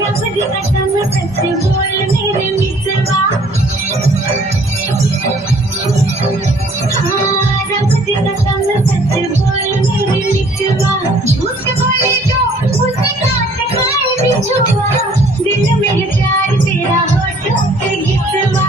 रब दी कसम सच बोल मेरे मितवा, हाँ रब दी कसम सच बोल मेरे मितवा, झूठ बोले तो उसे काट खाए बिछुआ, दिल में प्यार तेरा होठों पे गिरवा।